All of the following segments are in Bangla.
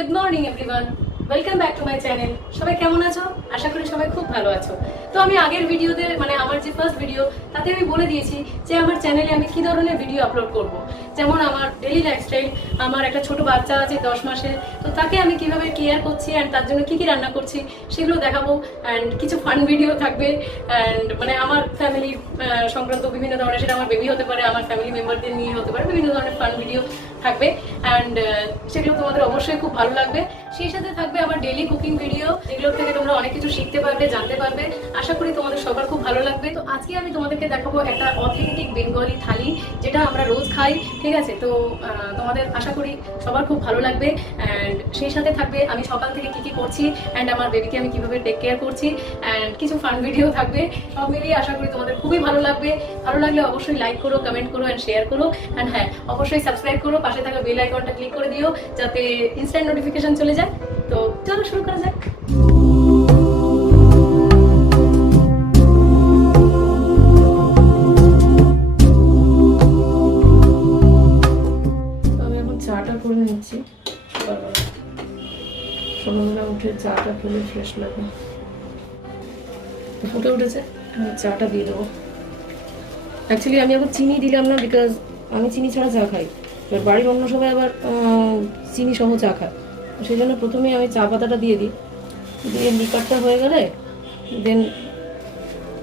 Good morning everyone, welcome back to my channel. সবাই কেমন আছো? আশা করি সবাই খুব ভালো আছো। তো আমি আগের ভিডিওতে আমার যে ফার্স্ট ভিডিও তাতে আমি বলে দিয়েছি যে আমার চ্যানেলে আমি কি ধরনের ভিডিও আপলোড করব। যেমন আমার ডেইলি লাইফস্টাইল, আমার একটা ছোট বাচ্চা আছে 10 মাসের, তো তাকে আমি কিভাবে কেয়ার করছি অ্যান্ড তার জন্য কি কি রান্না করছি সেগুলো দেখাবো। অ্যান্ড কিছু ফান ভিডিও থাকবে অ্যান্ড আমার ফ্যামিলি সংক্রান্ত বিভিন্ন ধরনের, সেটা আমার বেবি হতে পারে, আমার ফ্যামিলি মেম্বারদের নিয়ে হতে পারে, বিভিন্ন ধরনের ফান ভিডিও থাকবে অ্যান্ড সেগুলো তোমাদের অবশ্যই খুব ভালো লাগবে। সেই সাথে থাকবে আমার ডেইলি কুকিং ভিডিও, এগুলোর থেকে তোমরা অনেক কিছু শিখতে পারবে, জানতে পারবে। আশা করি তোমাদের সবার খুব ভালো লাগবে। তো আজকে আমি তোমাদেরকে দেখাবো একটা অথেন্টিক বেঙ্গলি থালি, যেটা আমরা রোজ খাই, ঠিক আছে? তো তোমাদের আশা করি সবার খুব ভালো লাগবে। অ্যান্ড সেই সাথে থাকবে আমি সকাল থেকে কি কি করছি অ্যান্ড আমার বেবিকে আমি কিভাবে টেক কেয়ার করছি অ্যান্ড কিছু ফান ভিডিও থাকবে। সব মিলিয়ে আশা করি তোমাদের খুবই ভালো লাগবে। ভালো লাগলে অবশ্যই লাইক করো, কমেন্ট করো অ্যান্ড শেয়ার করো অ্যান্ড হ্যাঁ, অবশ্যই সাবস্ক্রাইব করো, পাশে থাকা বেল আইকনটা ক্লিক করে দিও যাতে ইনস্ট্যান্ট নোটিফিকেশন চলে যায়। তো চলো শুরু করা যাক। আমি এখন চাটা করে নিচ্ছি। সকালবেলা উঠে চাটা খেলে ফ্রেশ লাগে। ফুটে উঠেছে, আমি চাটা দিয়ে দেবো। অ্যাকচুয়ালি আমি আবার চিনি দিলাম না, বিকজ আমি চিনি ছাড়া চা খাই। এবার বাড়ির অন্য সবাই আবার চিনি সহ চা খায়, সেই জন্য প্রথমেই আমি চা পাতাটা দিয়ে দিই। দিয়ে লিকারটা হয়ে গেলে দেন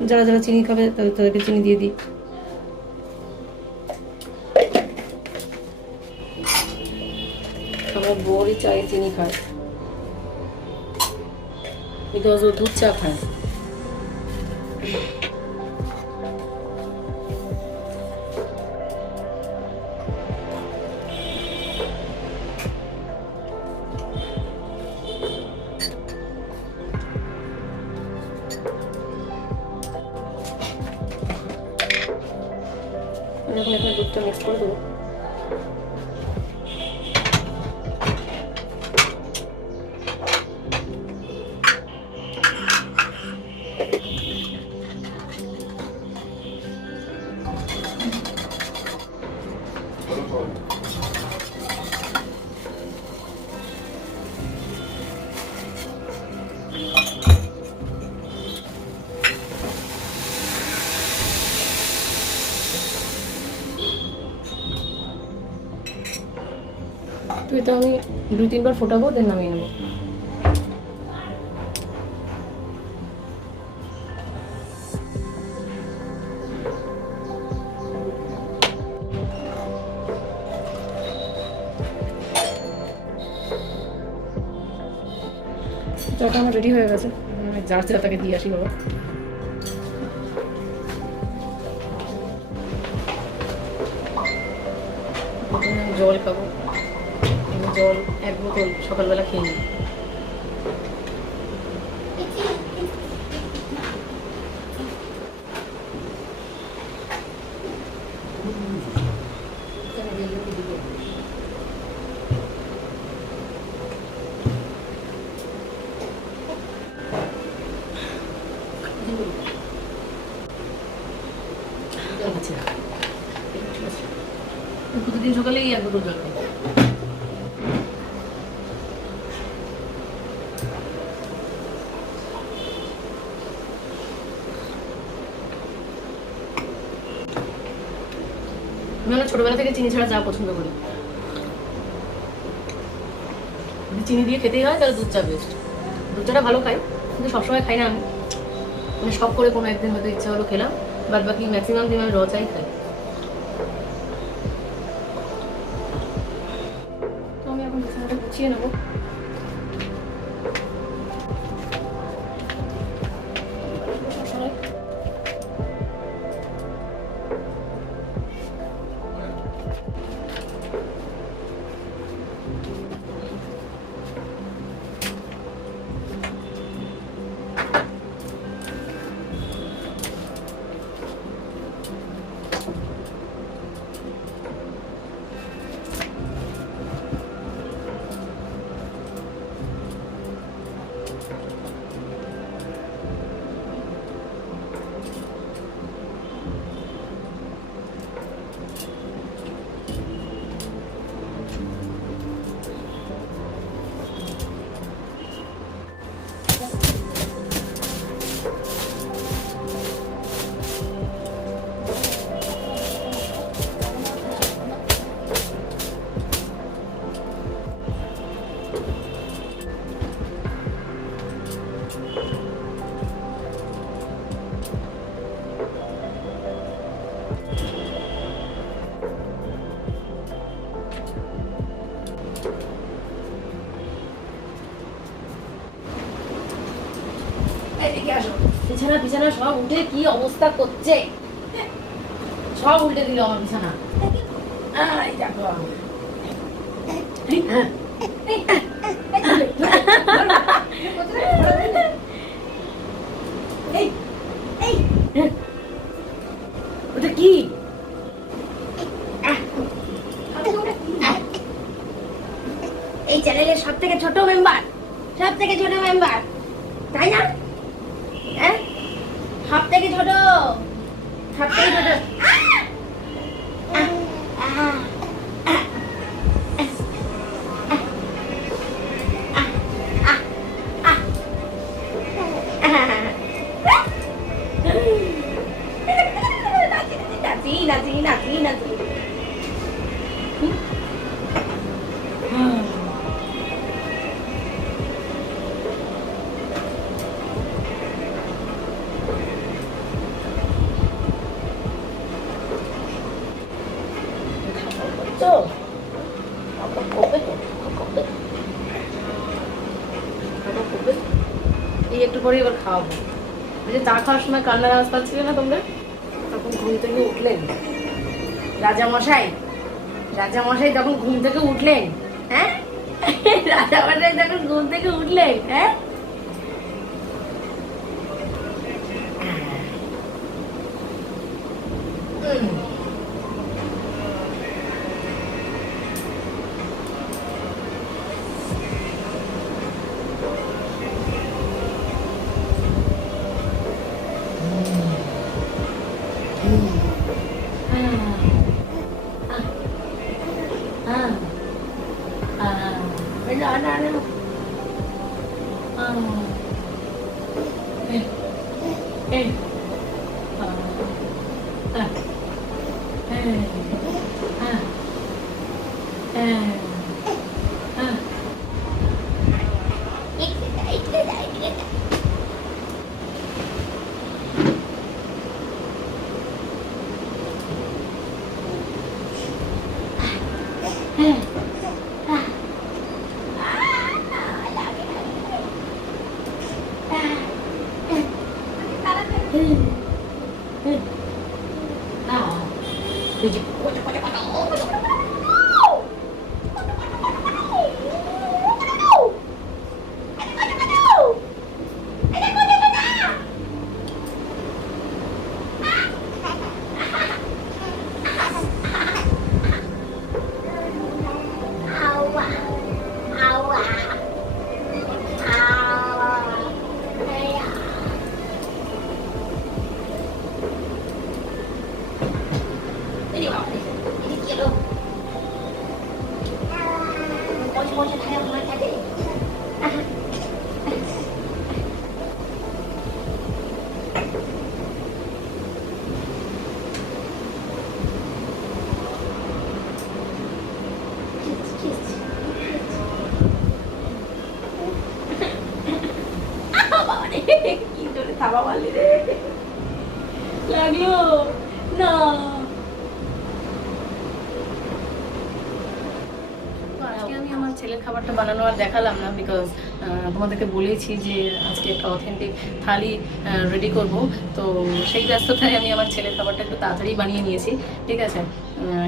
যারা যারা চিনি খাবে তাদেরকে চিনি দিয়ে দিই। আমার বড়ই চায়ে চিনি খায়, বিকজ ও দুধ চা খায়। এখন এখানে দুধটা মিক্স করে দেবো। তো এটা আমি 2-3 বার ফোটাবো, দেন নামিয়ে নেবো। চাটা আমার রেডি হয়ে গেছে, যার তাকে দিয়ে আসি বাবা। জল খাবো, জল 1 বোতল সকালবেলা খেয়ে নিই। প্রতিদিন সকালেই 1 বোতল জল খাই। আমি ছোটবেলা থেকে চিনি ছাড়া চা পছন্দ করি। যদি চিনি দিয়ে খেতেই হয় তাহলে দুধ চা বেস্ট। দুধ চাটা ভালো খাই, কিন্তু সবসময় খাই না আমি। শখ করে কোনো একদিন হয়তো ইচ্ছা হলো খেলাম, বাদ বাকি ম্যাক্সিমাম দিন আমি র চাই খাই। তো আমি এখন বিছানাটা গুছিয়ে নেবো। এদিকে আসো। বিছানা বিছানা সব উঠে কি অবস্থা করছে, সব উল্টে দিল আমার বিছানা। এই দেখো ওটা কি? এই চ্যানেলের সব থেকে ছোট মেম্বার, সব থেকে ছোট মেম্বার, তাই না? হ্যাঁ, সব থেকে ছোট, সব থেকে ছোট। নাচি নাচি নাচি নাচি। এই একটু পরে এবার খাওয়াবো। ওই যে চা খাওয়ার সময় কান্নার আওয়াজ পাচ্ছিলে না তোমরা, তখন ঘুম থেকে উঠলেন রাজামশাই, রাজামশাই তখন ঘুম থেকে উঠলেন। হ্যাঁ, রাজামশাই তখন ঘুম থেকে উঠলেন। হ্যাঁ, কি জোরে থাবা মারলি রে, লাগলো না। আজকে আমি আমার ছেলের খাবারটা বানানো আর দেখালাম না, বিকজ তোমাদেরকে বলেছি যে আজকে একটা অথেন্টিক থালি রেডি করব। তো সেই ব্যস্ততায় আমি আমার ছেলের খাবারটা একটু তাড়াতাড়ি বানিয়ে নিয়েছি। ঠিক আছে,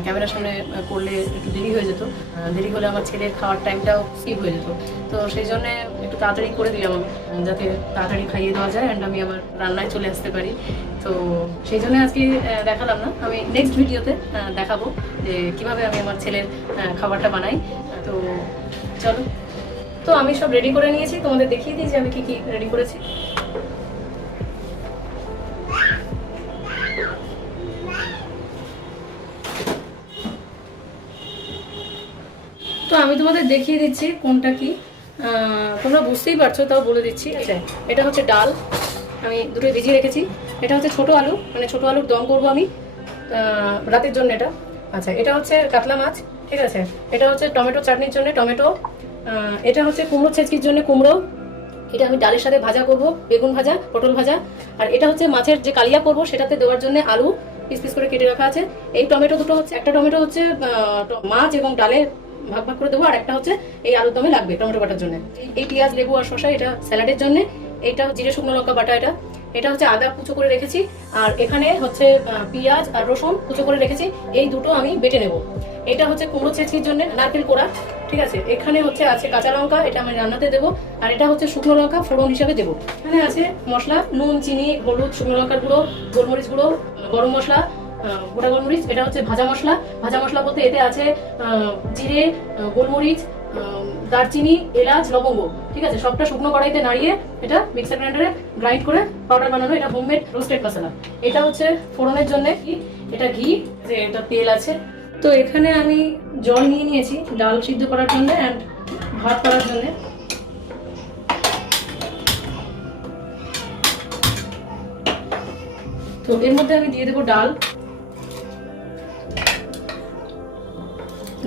ক্যামেরার সামনে করলে একটু দেরি হয়ে যেত, দেরি হলে আমার ছেলের খাওয়ার টাইমটাও স্কিপ হয়ে যেত। তো সেই জন্য একটু তাড়াতাড়ি করে দিলাম আমি, যাতে তাড়াতাড়ি খাইয়ে দেওয়া যায় অ্যান্ড আমি আমার রান্নায় চলে আসতে পারি। তো সেই জন্য আজকে দেখালাম না, আমি নেক্সট ভিডিওতে দেখাবো যে কীভাবে আমি আমার ছেলের খাবারটা বানাই। তো চলো, তো আমি সব রেডি করে নিয়েছি, তোমাদের দেখিয়ে দিই যে আমি কি কি রেডি করেছি। তো আমি তোমাদের দেখিয়ে দিচ্ছি কোনটা কি, তোমরা বুঝতেই পারছো, তাও বলে দিচ্ছি। আচ্ছা, এটা হচ্ছে ডাল, আমি দুটো ভিজিয়ে রেখেছি। এটা হচ্ছে ছোট আলু, মানে ছোট আলুর দম করবো আমি রাতের জন্য এটা। আচ্ছা, এটা হচ্ছে কাতলা মাছ। ঠিক আছে, এটা হচ্ছে টমেটো চাটনির জন্য টমেটো। এটা হচ্ছে কুমড়ো ছেঁচকির জন্য কুমড়ো। এটা আমি ডালের সাথে ভাজা করব, বেগুন ভাজা, পটল ভাজা। আর এটা হচ্ছে মাছের যে কালিয়া করব সেটাতে দেওয়ার জন্য আলু পিস পিস করে কেটে রাখা আছে। এই টমেটো দুটো হচ্ছে, একটা টমেটো হচ্ছে মাছ এবং ডালে ভাগ ভাগ করে দেবো, আর একটা হচ্ছে এই আলুর দমে লাগবে টমেটো বাটার জন্য। এই পেঁয়াজ, লেবু আর শসা এটা স্যালাডের জন্য। এটা জিরে শুকনো লঙ্কা বাটা, এটা হচ্ছে আদা কুচো করে রেখেছি, আর এখানে হচ্ছে পেঁয়াজ আর রসুন কুচো করে রেখেছি। এই দুটো আমি বেটে নেব। এটা হচ্ছে কুমড়ো ছেঁচির জন্য নারকেল কোড়া, ঠিক আছে। এখানে হচ্ছে আছে কাঁচা লঙ্কা, এটা আমি রান্নাতে দেবো। আর এটা হচ্ছে শুকনো লঙ্কা ফোড়ন হিসাবে দেবো। এখানে আছে মশলা, নুন, চিনি, হলুদ, শুকনো লঙ্কার গুঁড়ো, গোলমরিচ গুঁড়ো, গরম মশলা, গোটা গোলমরিচ। এটা হচ্ছে ভাজা মশলা। ভাজা মশলা বলতে এতে আছে জিরে, গোলমরিচ, দারচিনি, এলাচ, লবঙ্গ, ঠিক আছে। সবটা শুকনো কড়াইতে নাড়িয়ে এটা মিক্সার গ্রাইন্ডারে গ্রাইন্ড করে পাউডার বানানো। এটা হোমমেড রোস্টেড মশলা। এটা হচ্ছে ফোড়নের জন্য, এটা ঘি, এটা তেল আছে। তো এখানে আমি জল নিয়ে নিয়েছি ডাল সিদ্ধ করার জন্য অ্যান্ড ভাত করার জন্য। তো এর মধ্যে আমি দিয়ে দেবো ডাল।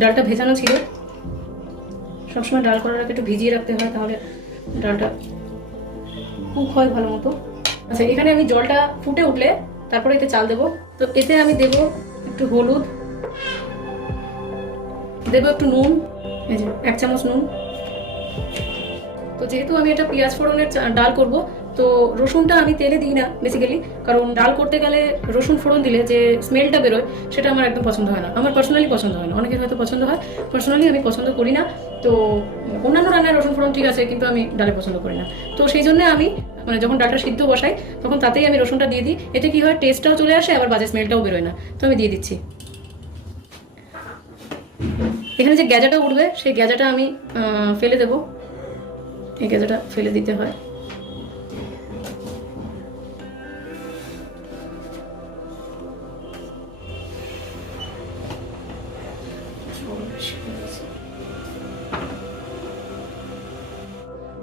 ডালটা ভেজানো ছিল, সবসময় ডাল করার আগে একটু ভিজিয়ে রাখতে হয়, তাহলে ডালটা কুক হয় ভালো মতো। আচ্ছা, এখানে আমি জলটা ফুটে উঠলে তারপরে এতে চাল দেবো। তো এতে আমি দেবো একটু হলুদ, দেবো একটু নুন, এই যে 1 চামচ নুন। তো যেহেতু আমি এটা পেঁয়াজ ফোড়নের ডাল করব, তো রসুনটা আমি তেলে দিই না বেসিক্যালি, কারণ ডাল করতে গেলে রসুন ফোড়ন দিলে যে স্মেলটা বেরোয় সেটা আমার একদম পছন্দ হয় না। আমার পার্সোনালি পছন্দ হয় না, অনেকের হয়তো পছন্দ হয়, পার্সোনালি আমি পছন্দ করি না। তো অন্যান্য রান্নায় রসুন ফোড়ন ঠিক আছে, কিন্তু আমি ডালে পছন্দ করি না। তো সেই জন্য আমি মানে যখন ডালটা সিদ্ধ বসাই তখন তাতেই আমি রসুনটা দিয়ে দিই। এতে কি হয়, টেস্টটাও চলে আসে, আবার বাজে স্মেলটাও বেরোয় না। তো আমি দিয়ে দিচ্ছি। এখানে যে গ্যাজাটা উঠবে সেই গ্যাজাটা আমি ফেলে দেবো। এই গ্যাজাটা ফেলে দিতে হয়।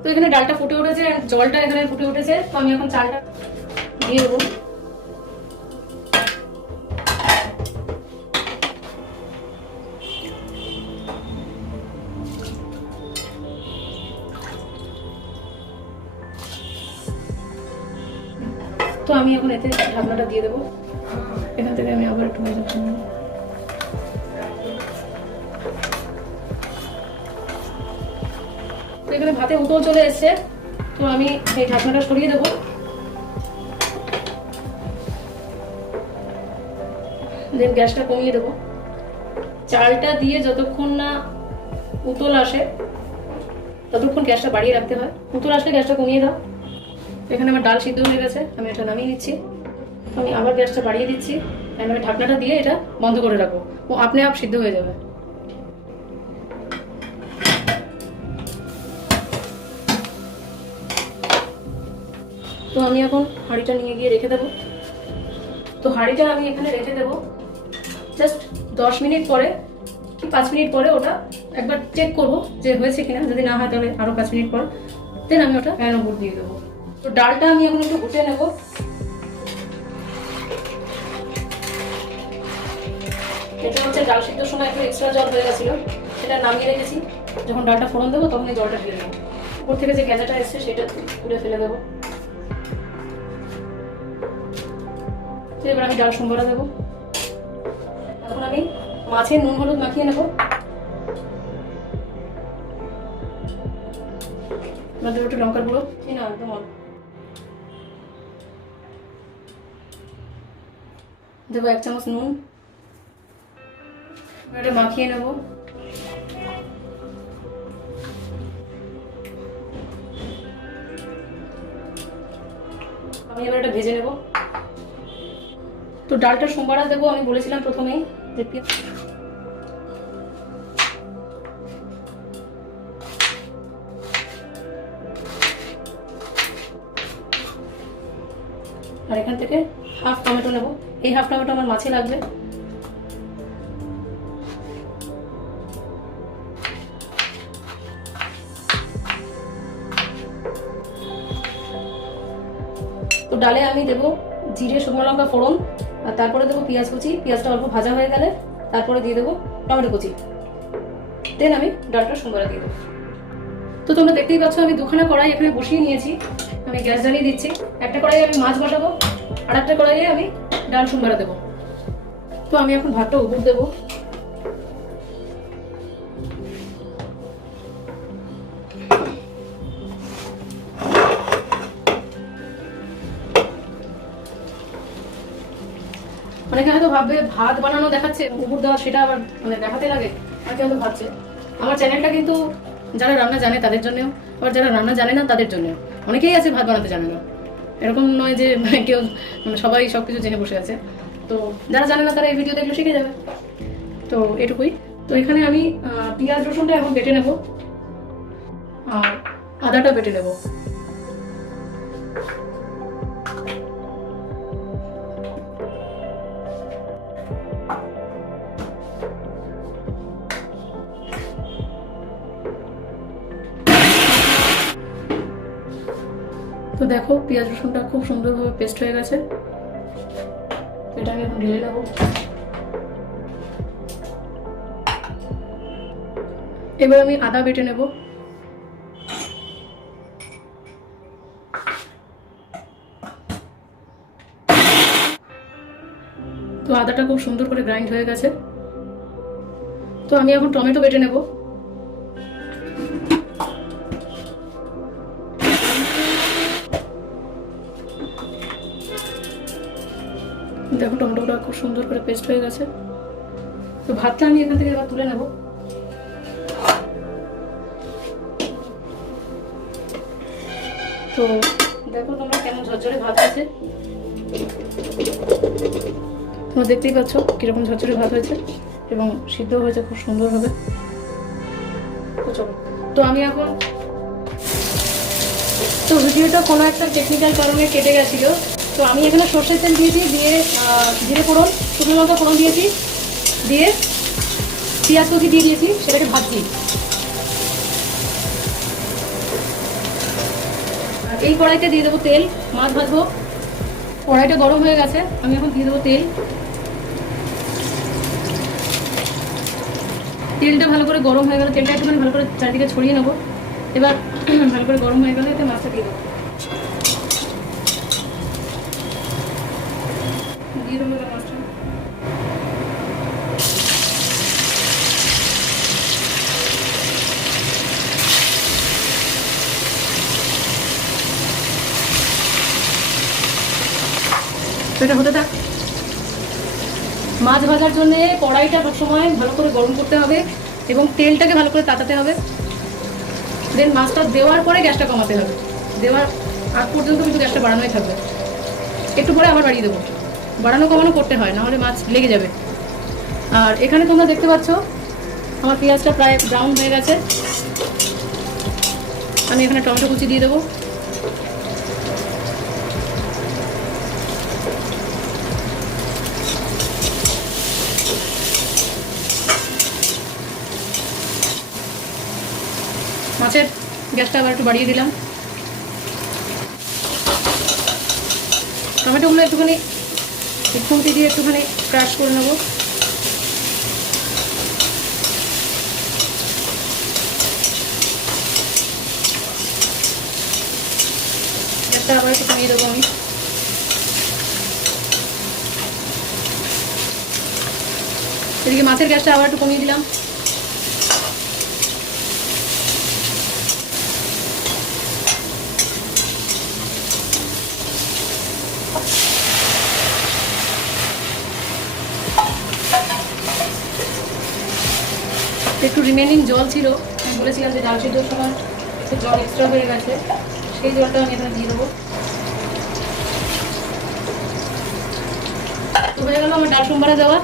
তো এখানে ডালটা ফুটে উঠেছে, জলটা এখানে ফুটে উঠেছে। তো আমি এখন চালটা দিয়ে দেবো। তো আমি এখন এতে ঢাকনাটা দিয়ে দেবো। এখান থেকে আমি আবার একটু ভেজে নেব। তো এখানে ভাতে উতল চলে এসছে, তো আমি এই ঢাকনাটা সরিয়ে দেবো। দেন গ্যাসটা কমিয়ে দেবো। চালটা দিয়ে যতক্ষণ না উতল আসে ততক্ষণ গ্যাসটা বাড়িয়ে রাখতে হয়। উতল আসলে গ্যাসটা কমিয়ে দাও। এখানে আমার ডাল সিদ্ধ হয়ে গেছে, আমি এটা নামিয়ে নিচ্ছি। আমি আবার গ্যাসটা বাড়িয়ে দিচ্ছি, আমি ঢাকনাটা দিয়ে এটা বন্ধ করে রাখবো, ও আপনি আপ সিদ্ধ হয়ে যাবে। তো আমি এখন হাঁড়িটা নিয়ে গিয়ে রেখে দেবো। তো হাঁড়িটা আমি এখানে রেখে দেবো জাস্ট 10 মিনিট পরে কি 5 মিনিট পরে ওটা একবার চেক করবো যে হয়েছে কিনা। যদি না হয় তাহলে আরো 5 মিনিট পর দেন আমি ওটা প্যানের উপর দিয়ে দেবো। তো ডালটা আমি এখন একটু ঘুটে নেব। এটা হচ্ছে ডাল সিদ্ধর সময় একটু এক্সট্রা জল হয়ে গেছিল, সেটা নামিয়ে রেখেছি। যখন ডালটা ফোড়ন দেবো তখন এই জলটা ঢেলে দেবো। উপর থেকে যে গ্যাজাটা এসছে সেটা তুলে ফেলে দেবো। এবার আমি ডাল সম্বরা দেবো। এখন আমি মাছের নুন হলুদ মাখিয়ে নেবো। দেবো একটু লঙ্কার গুঁড়ো, না একদম দেবো 1 চামচ নুন। এটা মাখিয়ে নেব। আমি এবার এটা ভেজে নেব। তো ডালটা সোমবারা দেবো, আমি বলেছিলাম প্রথমেই যে আর এখান থেকে হাফ টমেটো নেব। এই হাফ টমেটো আমার মাছে লাগবে। তো ডালে আমি দেবো জিরে শুকনো লঙ্কা ফোড়ন, আর তারপরে দেবো পেঁয়াজ কুচি। পেঁয়াজটা অল্প ভাজা হয়ে গেলে তারপরে দিয়ে দেবো টমেটো কুচি। দেন আমি ডালটা সোমবারা দিয়ে দেবো। তো তোমরা দেখতেই পাচ্ছ আমি দুখানা কড়াই এখানে বসিয়ে নিয়েছি। আমি গ্যাস জ্বালিয়ে দিচ্ছি। একটা কড়াইয়ে আমি মাছ বসাবো, আর একটা কড়াইয়ে আমি ডাল সোমবারা দেবো। তো আমি এখন ভাতটা উপর দেবো। অনেকে হয়তো ভাববে ভাত বানানো দেখাচ্ছে, উপর দেওয়া সেটা আবার মানে দেখাতে লাগে, আর কেউ ভাবছে। আমার চ্যানেলটা কিন্তু যারা রান্না জানে তাদের জন্যও, আবার যারা রান্না জানে না তাদের জন্যও। অনেকেই আছে ভাত বানাতে জানে না, এরকম নয় যে কেউ সবাই সবকিছু জেনে বসে আছে। তো যারা জানে না তারা এই ভিডিও দেখলে শিখে যাবে। তো এটুকুই। তো এখানে আমি পেঁয়াজ রসুনটা এখন বেটে নেব আর আদাটা বেটে নেব। তো দেখো পেঁয়াজ রসুনটা খুব সুন্দরভাবে পেস্ট হয়ে গেছে, এটা আমি এখন ঢেলে নেবো। এবার আমি আদা বেটে নেব। তো আদাটা খুব সুন্দর করে গ্রাইন্ড হয়ে গেছে। তো আমি এখন টমেটো বেটে নেব। দেখো টমেটোটা খুব সুন্দর করে পেস্ট হয়ে গেছে। তো ভাতটা আমি এখান থেকে এবার তুলে নেব। তো দেখো তোমরা কেমন ঝরঝরে ভাত আছে, তোমরা দেখতেই পাচ্ছ কিরকম ঝরঝরে ভাত হয়েছে এবং সিদ্ধ হয়েছে খুব সুন্দরভাবে। তো চলো, তো আমি এখন, তো ভিডিওটা কোনো একটা টেকনিক্যাল কারণে কেটে গেছিল। তো আমি এখানে সর্ষের তেল দিয়েছি, দিয়ে জিরে ফোড়ন, শুকনো লঙ্কা ফোড়ন দিয়েছি, দিয়ে পেঁয়াজ কুচি দিয়ে দিয়েছি, সেটাকে ভাজছি। এই কড়াইতে দিয়ে দেবো তেল, মাছ ভাজবো। কড়াইটা গরম হয়ে গেছে, আমি এখন দিয়ে দেবো তেল। তেলটা ভালো করে গরম হয়ে গেলে, তেলটা একটুখানি ভালো করে চারিদিকে ছড়িয়ে নেবো। এবার ভালো করে গরম হয়ে গেলে এতে মাছটা দিয়ে দেবো, দিয়ে দেবো এবার মাছটা। এটা হতে থাক। মাছ ভাজার জন্য কড়াইটা সবসময় ভালো করে গরম করতে হবে এবং তেলটাকে ভালো করে তাতাতে হবে। দেন মাছটা দেওয়ার পরে গ্যাসটা কমাতে হবে, দেওয়ার আগ পর্যন্ত কিন্তু গ্যাসটা বাড়ানোই থাকবে। একটু পরে আবার বাড়িয়ে দেবো, বাড়ানো কমানো করতে হয়, নাহলে মাছ লেগে যাবে। আর এখানে তোমরা দেখতে পাচ্ছ আমার পেঁয়াজটা প্রায় ব্রাউন হয়ে গেছে। আমি এখানে টমেটো কুচি দিয়ে দেবো। মাছের গ্যাসটা আবার একটু বাড়িয়ে দিলাম। টমেটোগুলো একটুখানি খুন্তি দিয়ে একটুখানি ক্রাশ করে নেব। গ্যাসটা আবার একটু কমিয়ে দেবো আমি। এদিকে মাছের গ্যাসটা আবার একটু কমিয়ে দিলাম। একটু রিমেনিং জল ছিল, আমি বলেছিলাম যে ডাল সিদ্ধর সময় একটু জল এক্সট্রা হয়ে গেছে, সেই জলটা আমি এখানে দিয়ে দেবো। তো হয়ে গেল আমার ডাল সোমবারে দেওয়া।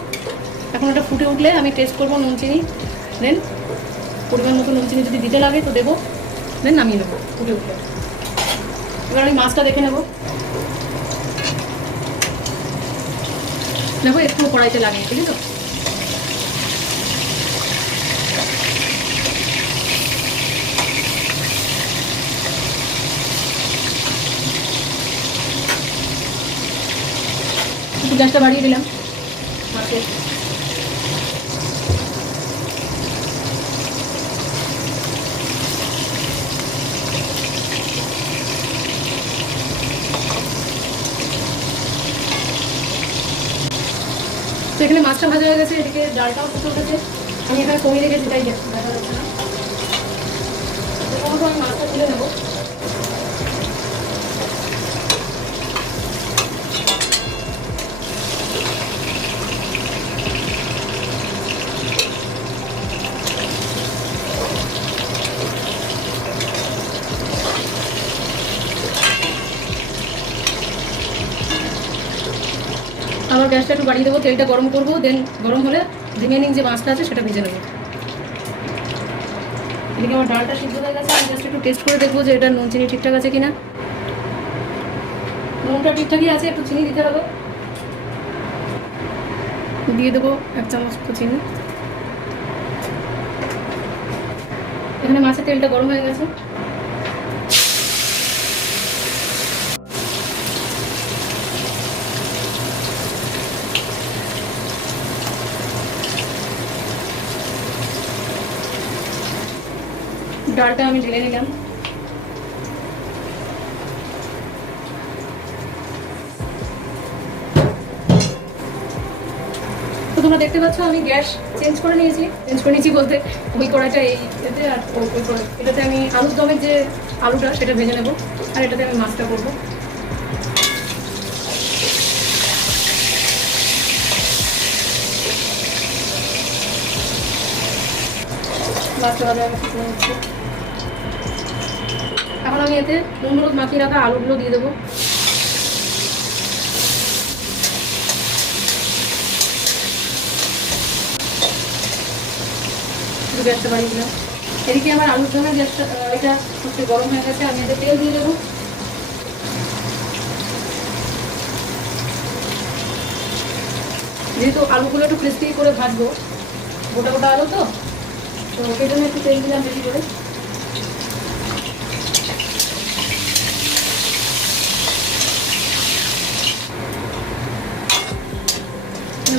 এখন ওটা ফুটে উঠলে আমি টেস্ট করবো নুন চিনি, দেন পরিমাণ মতো নুন চিনি যদি দিতে লাগে তো দেবো, দেন নামিয়ে নেবো ফুটে উঠলে। এবার আমি মাছটা দেখে নেবো। দেখো একটু কড়াইতে লাগে, ঠিক আছে? একটু গ্যাসটা বাড়িয়ে দিলাম মাছের। তো এখানে মাছটা ভাজা হয়ে গেছে, এদিকে ডালটাও ফুটে উঠেছে। আমি এখানে কমিয়ে রেখেছি, তাই দেখা যাচ্ছে না। প্রথমত আমি মাছটা তুলে নেবো। আবার গ্যাসটা একটু বাড়িয়ে দেবো, তেলটা গরম করবো, দেন গরম হলে রিমেনিং যে মাছটা আছে সেটা ভেজে নেবো। এদিকে আমার ডালটা সিদ্ধ হয়ে গেছে, আমি জাস্ট একটু টেস্ট করে দেখবো যে এটা নুন চিনি ঠিকঠাক আছে কিনা। নুনটা ঠিকঠাকই আছে, একটু চিনি দিতে হবে, দিয়ে দেবো 1 চামচ তো চিনি। এখানে মাছের তেলটা গরম হয়ে গেছে, ডালটা আমি ঢেলে নিলাম। তো তোমরা দেখতে পাচ্ছ আমি গ্যাস চেঞ্জ করে নিয়েছি বলতে ওই কড়াইটা এতে, আর ওই কড়াই এটাতে আমি আলুর দমের যে আলুটা সেটা ভেজে নেবো, আর এটাতে আমি মাছটা করবো। মাছটা ভাজা শুকনো হচ্ছে, এখন আমি এতে নুন হলুদ মাখিয়ে রাখা আলুগুলো দিয়ে দেবো। গ্যাসটা বাড়িয়ে দিলাম। এদিকে আমার আলুর দমে গ্যাসটা এটা একটু গরম হয়ে গেছে, আমি এতে তেল দিয়ে দেবো। যেহেতু আলুগুলো একটু ক্রিস্পি করে ভাজবো, গোটা গোটা আলু তো সেই জন্য একটু তেল দিলাম বেশি করে।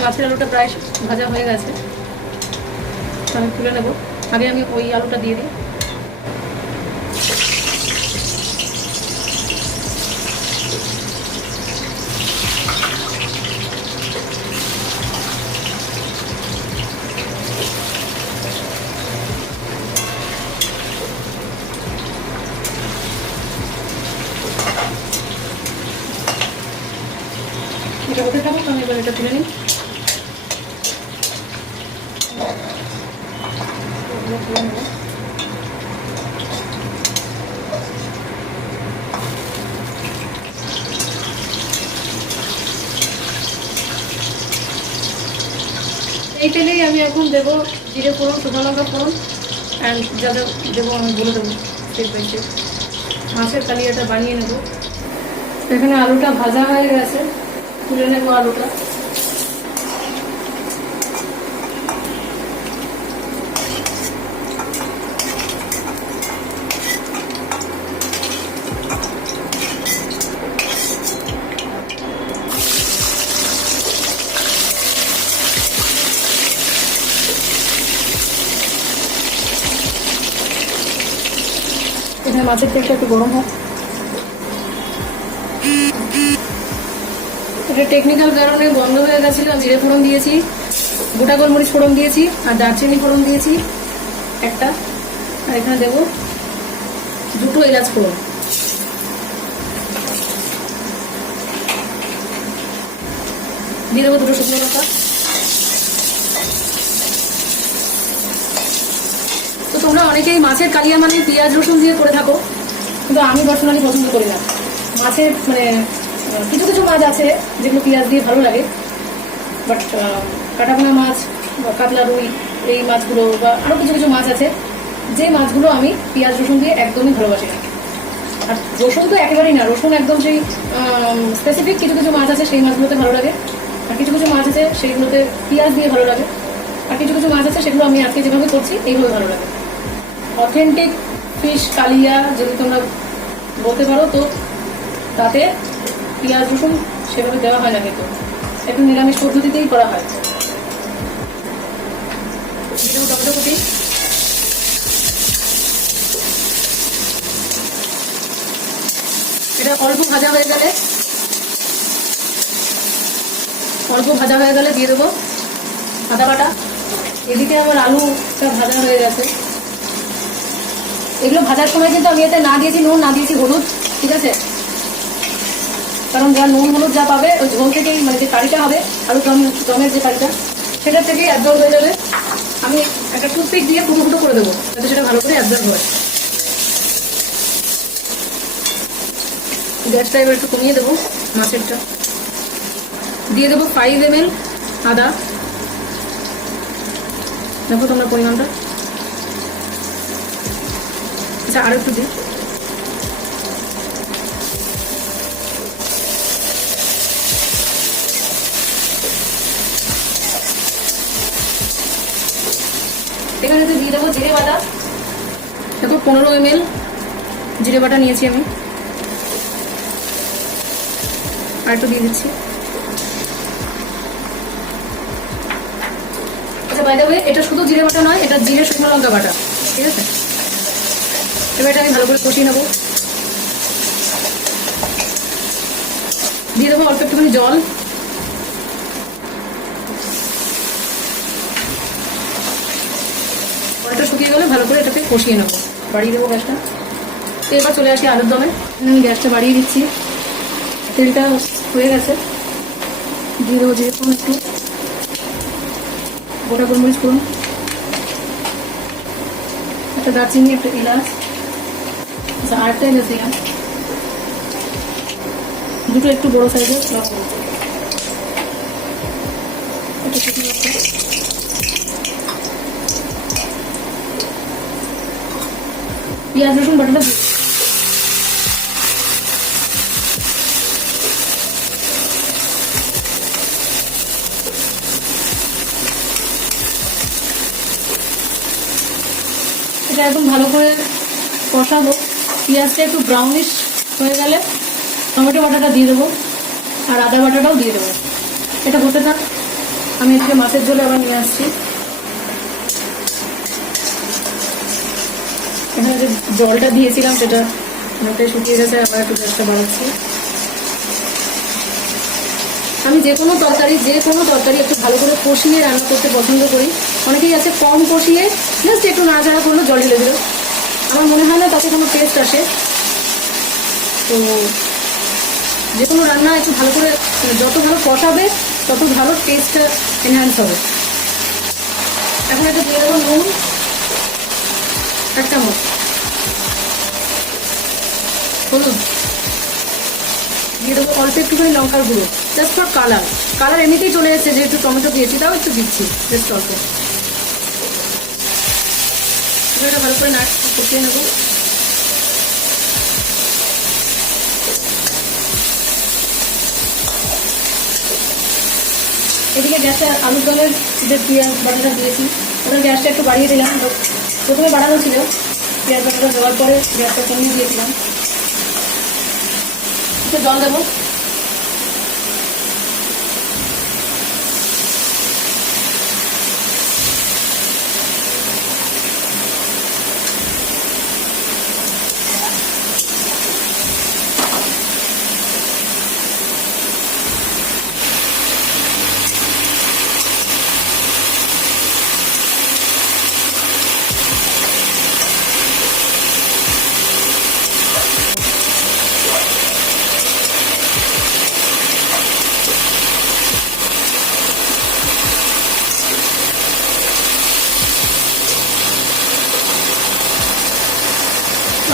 মাছের আলুটা প্রায় ভাজা হয়ে গেছে, আমি তুলে নেবো। আগে আমি ওই আলুটা দিয়ে দিই। এটা হতে থাকুক, আমি এবার এটা তুলে নিই। এই তেলেই আমি এখন দেবো জিরে ফোড়ন, শুকনো লঙ্কা ফোড়ন, অ্যান্ড যা যা দেবো আমি বলে দেবো স্টেপ বাই স্টেপ। মাছের কালিয়াটা বানিয়ে নেব। এখানে আলুটা ভাজা হয়ে গেছে, তুলে নেবো আলুটা। এখানে মাছের তেলটা একটু গরম হোক। এটা টেকনিক্যাল কারণে বন্ধ হয়ে গেছিলো। জিরে ফোড়ন দিয়েছি, গোটা গোলমরিচ ফোড়ন দিয়েছি, আর দারচিনি ফোড়ন দিয়েছি একটা, আর এখানে দেবো 2 এলাচ ফোড়ন। দিয়ে দেবো 2 শুকনো লঙ্কা। তো তোমরা অনেকেই মাছের কালিয়া মানে পেঁয়াজ রসুন দিয়ে করে থাকো, কিন্তু আমি পার্সোনালি পছন্দ করি না। মাছের মানে কিছু কিছু মাছ আছে যেগুলো পেঁয়াজ দিয়ে ভালো লাগে, বাট কাটাপোনা মাছ বা কাতলা রুই এই মাছগুলো বা আরও কিছু কিছু মাছ আছে যে মাছগুলো আমি পেঁয়াজ রসুন দিয়ে একদমই ভালোবাসি না। আর রসুন তো একেবারেই না, রসুন একদম সেই স্পেসিফিক কিছু কিছু মাছ আছে সেই মাছগুলোতে ভালো লাগে, আর কিছু কিছু মাছ আছে সেইগুলোতে পেঁয়াজ দিয়ে ভালো লাগে, আর কিছু কিছু মাছ আছে সেগুলো আমি আজকে যেভাবে করছি এইভাবে ভালো লাগে। অথেন্টিক ফিশ কালিয়া যদি তোমরা বলতে পারো, তো তাতে পেঁয়াজ রসুন সেভাবে দেওয়া হয় না, কিন্তু একটু নিরামিষ পদ্ধতিতেই করা হয়। টমেটো কুচি, এটা অল্প ভাজা হয়ে গেলে দিয়ে দেবো আদা বাটা। এদিকে আমার আলুটা ভাজা হয়ে গেছে। এগুলো ভাজার সময় কিন্তু আমি এতে না দিয়েছি নুন, না দিয়েছি হলুদ, ঠিক আছে? কারণ যা নুন হলুদ যা পাবে ওই ঝোল থেকেই, মানে যে কারিটা হবে আলু দমের যে কারিটা সেটার থেকেই অ্যাবজর্ব হয়ে যাবে। আমি একটা টুথপিক দিয়ে ফুটো ফুটো করে দেবো যাতে সেটা ভালো করে অ্যাবজর্ব হয়। গ্যাসটা এবার একটু কমিয়ে দেবো মাছেরটা। দিয়ে দেবো 5 ml আদা, দেখো তোমরা পরিমাণটা। আচ্ছা আর একটু দিই। এখানে দিয়ে দেবো জিরে বাটা, দেখো 15 ml জিরে বাটা নিয়েছি আমি, আর একটু দিয়ে দিচ্ছি। আচ্ছা বাই দ্য ওয়ে, এটা শুধু জিরে বাটা নয়, এটা জিরে শুকনো লঙ্কা বাটা, ঠিক আছে। এবার এটা আমি ভালো করে কষিয়ে নেবো। দিয়ে দেবো অল্প একটুখানি জল, কড়াইটা শুকিয়ে গেলে ভালো করে এটাকে কষিয়ে নেবো। বাড়িয়ে দেবো গ্যাসটা। তো এবার চলে আসি আলুর দমে। আমি গ্যাসটা বাড়িয়ে দিচ্ছি, তেলটা হয়ে গেছে। দিয়ে দেবো জিরে ফোড়ন, একটু গোটা গোলমরিচ ফোড়ন, একটা দারচিনি, একটা এলাচ, আচ্ছা আরেকটা এলাচ দিলাম, দুটো একটু বড়ো সাইজের লবঙ্গ, একটা শুকনো লঙ্কা, পেঁয়াজ রসুন বাটাটা দিই। এটা একদম ভালো করে কষাবো। পেঁয়াজটা একটু ব্রাউনিশ হয়ে গেলে টমেটো বাটাটা দিয়ে দেবো, আর আদা বাটাটাও দিয়ে দেবো। এটা হতে থাক, আমি এদিকে মাছের ঝোলে আবার নিয়ে আসছি। এখানে যে জলটা দিয়েছিলাম সেটা অনেকটাই শুকিয়ে গেছে, আবার একটু গ্যাসটা বাড়াচ্ছি। আমি যে কোনো তরকারি একটু ভালো করে কষিয়ে রান্না করতে পছন্দ করি। অনেকেই আছে কম কষিয়ে জাস্ট একটু নাড়াচাড়া করলো, জল ঢেলে দিল। আমার মনে হয় না তাতে কোনো টেস্ট আসে। তো যে কোনো রান্না একটু ভালো করে, যত ভালো কষাবে তত ভালো টেস্টটা এনহ্যান্স হবে। এখন একটু দিয়ে দেবো নুন 1 চামচ, হলুদ দিয়ে দেবো অল্প একটুখানি লঙ্কার গুঁড়ো, জাস্ট ফর কালার এমনিতেই চলে এসেছে, যেহেতু টমেটো দিয়েছি তাও একটু দিচ্ছি, জাস্ট অল্প। এটা ভালো করে কষিয়ে নেবো। এদিকে গ্যাসে আলুর দমের যে পেঁয়াজ বাটাটা দিয়েছি, ওটার গ্যাসটা একটু বাড়িয়ে দিলাম। প্রথমে বাড়ানো ছিল, পেঁয়াজ বাটাটা দেওয়ার পরে গ্যাসটা কমিয়ে দিয়েছিলাম। একটু জল দেবো।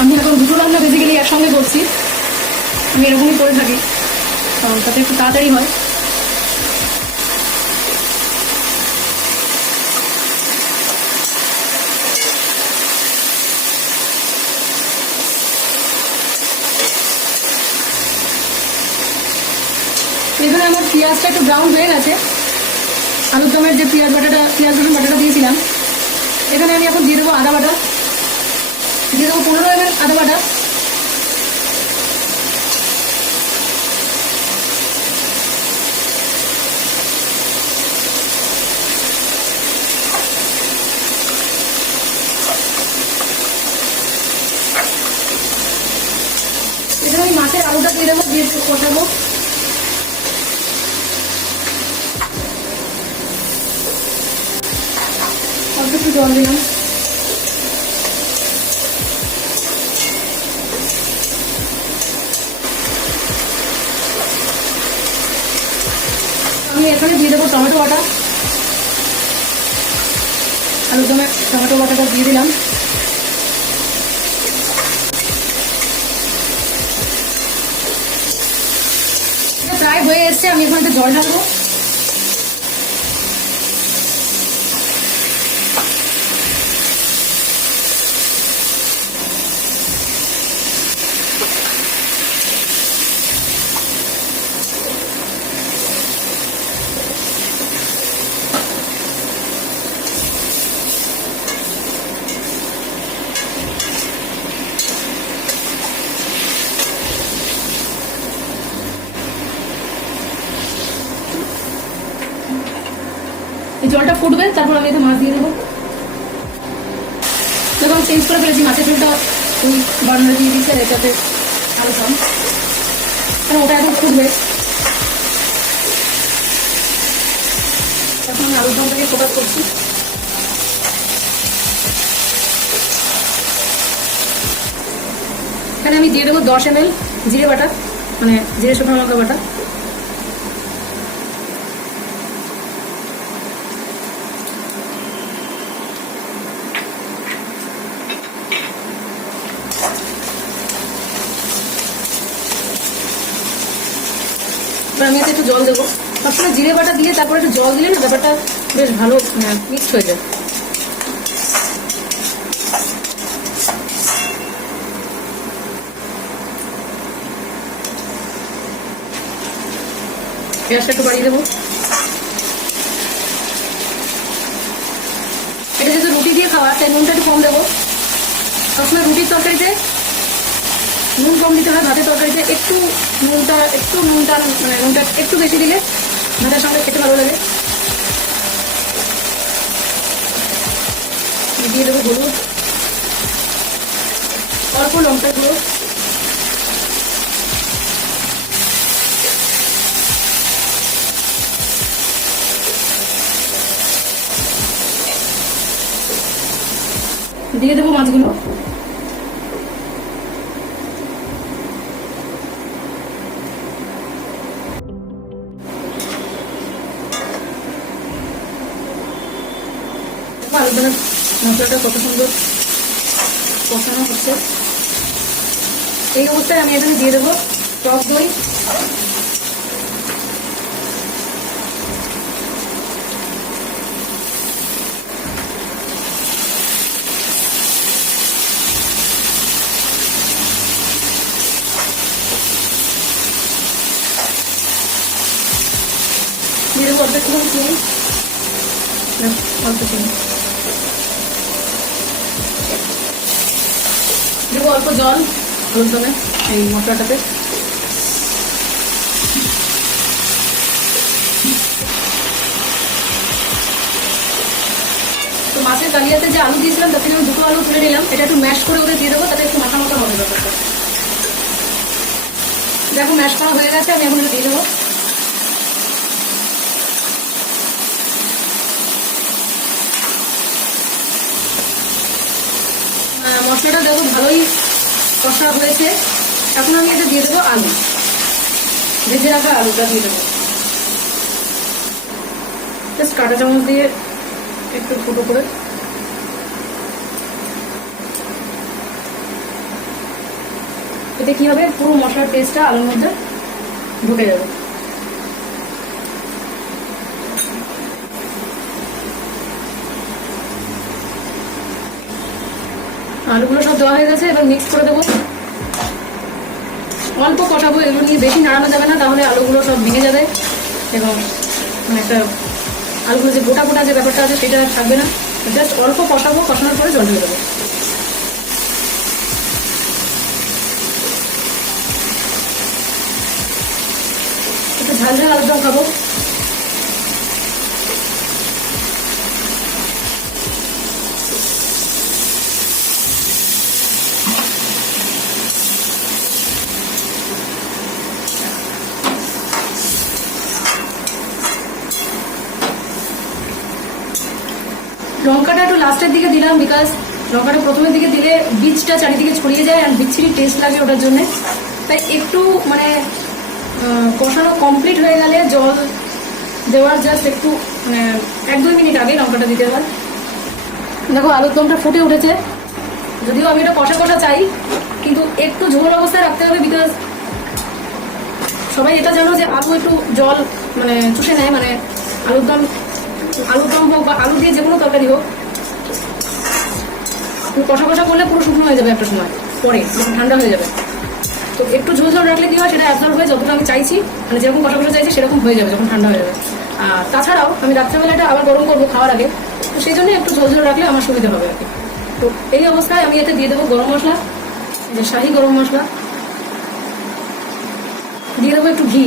আমি এখন দুটো রান্না বেসিক্যালি একসঙ্গে করছি, আমি এরকমই করে থাকি, কারণ তাতে একটু তাড়াতাড়ি হয়। এখানে আমার পেঁয়াজটা একটু ব্রাউন হয়ে গেছে। আলুর দমের যে পেঁয়াজ রসুন বাটাটা দিয়েছিলাম, এখানে আমি এখন দিয়ে দেবো আদা বাটা, দিয়ে দেবো 15 ml আদা বাটা, এখানে আমি মাছের আলুটা দিয়ে দেবো, দিয়ে কষাবো। অল্প একটু জল দিলাম। আমি এখানে দিয়ে দেবো টমেটো বাটা, আলুর দমে টমেটো বাটাটা দিয়ে দিলাম। প্রায় হয়ে এসছে, আমি এখন একটু জল ঢালবো। এই জলটা ফুটবে, তারপর আমি এতে মাছ দিয়ে দেবো। যখন চেঞ্জ করে ফেলেছি, মাছের ঝোলটা ওই বার্নারে দিয়ে দিচ্ছে, এটাতে আলু দম, কারণ ওটা এখন ফুটবে। এখন আমি আলুর দমটাকে ফোকাস করছি। এখানে আমি দিয়ে দেবো 10 ml জিরে বাটা, মানে জিরে শুকনো লঙ্কা বাটা। আমি এতে একটু জল দেবো। সবসময় জিরে বাটা দিয়ে তারপরে একটু জল দিলে না ব্যাপারটা বেশ ভালো মিক্স হয়ে যায়। গ্যাসটা একটু বাড়িয়ে দেবো। এটা যেহেতু রুটি দিয়ে খাওয়া, তাই নুনটা একটু কম দেবো। সবসময় রুটির তরকারিতে নুন কম দিতে হয়, ভাতের তরকারিতে একটু নুনটা মানে নুনটা একটু বেশি দিলে ভাতের সঙ্গে খেতে ভালো লাগে। দিয়ে দেবো হলুদ, অল্প লঙ্কা গুঁড়ো, দিয়ে দেবো মাছগুলো। আলুদমের মশলাটা কত সুন্দর কষানো হচ্ছে। এই অবস্থায় আমি এখানে দিয়ে দেবো টক দই, দিয়ে দেবো অর্ধেক করে চিনি, অল্প চিনি দেবো, অল্প জল আলুদমে এই মশলাটাতে। তো মাছের কালিয়াতে যে আলু দিয়েছিলাম তার থেকে আমি 2টো আলু তুলে নিলাম। এটা একটু ম্যাশ করে ওদের দিয়ে দেবো, তাতে একটু মাখা মাখা হবে ব্যাপারটা। দেখো ম্যাশ করা হয়ে গেছে, আমি এখন এটা দিয়ে দেবো। মশলাটা দেখো ভালোই কষা হয়েছে। এখন আমি এটা দিয়ে দেবো আলু, ভেজে রাখা আলুটা দিয়ে দেবো। জাস্ট কাঁটা চামচ দিয়ে একটু ছোটো করে। এতে কি হবে, পুরো মশলার টেস্টটা আলুর মধ্যে ঢুকে যাবে। আলুগুলো সব দেওয়া হয়ে গেছে, এবার মিক্স করে দেবো। অল্প কষাবো, এগুলো নিয়ে বেশি নাড়ানো যাবে না, তাহলে আলুগুলো সব ভেঙে যাবে এবং মানে একটা আলুগুলো যে গোটা গোটা যে ব্যাপারটা আছে সেটা থাকবে না। জাস্ট অল্প কষাবো, কষানোর পরে জল ঢেলে দেবো। একটু ঝাল ঝাল আলুদম খাবো। লঙ্কাটা একটু লাস্টের দিকে দিলাম, বিকজ লঙ্কাটা প্রথমের দিকে দিলে বীজটা চারিদিকে ছড়িয়ে যায় আর বিচ্ছিরি টেস্ট লাগে ওটার জন্য। তাই একটু মানে কষানো কমপ্লিট হয়ে গেলে জল দেওয়ার জাস্ট একটু মানে 1-2 মিনিট আগে লঙ্কাটা দিতে হয়। দেখো আলুর দমটা ফুটে উঠেছে। যদিও আমি এটা কষা কষা চাই, কিন্তু একটু ঝোল অবস্থায় রাখতে হবে, বিকজ সবাই এটা জানো যে আলু একটু জল মানে চুষে নেয়, মানে আলুর দম হোক বা আলু দিয়ে যে কোনো তরকারি হোক, কষা কষা করলে পুরো শুকনো হয়ে যাবে একটা সময়, পরে যখন ঠান্ডা হয়ে যাবে। তো একটু ঝোল ঝোল রাখলে কি হয়, সেটা অ্যাবজর্ব হয়ে যতটা আমি চাইছি, মানে যেরকম কষা কষা চাইছি সেরকম হয়ে যাবে যখন ঠান্ডা হয়ে যাবে। আর তাছাড়াও আমি রাত্রেবেলাটা আবার গরম করবো খাওয়ার আগে, তো সেই জন্য একটু ঝোল ঝোল রাখলে আমার সুবিধা হবে আর কি। তো এই অবস্থায় আমি এতে দিয়ে দেবো গরম মশলা, যে শাহি গরম মশলা, দিয়ে দেবো একটু ঘি।